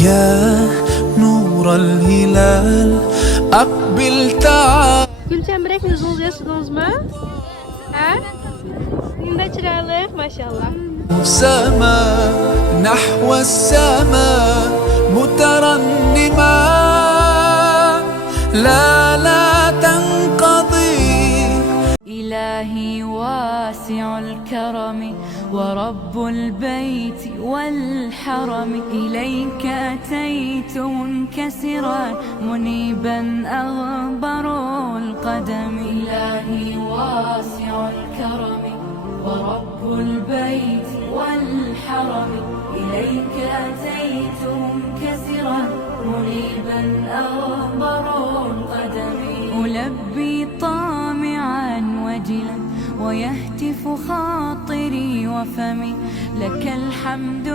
يا نور الهلال أقبل تعال. Kunt u aanbrengen de zonsjes me? Ha? Natuurlijk, mashallah. سما نحو السماء مترنما لا تنقضي. إلهي واسع الكرم ورب البيت والحرم، إليك أتيت منكسرا منيبا أغبر القدم. إلهي واسع الكرم ورب البيت والحرم، إليك أتيت منكسرا منيبا أغبر القدم. ألبي طامعا وجلا ويهتف خاطري وفمي، لك الحمد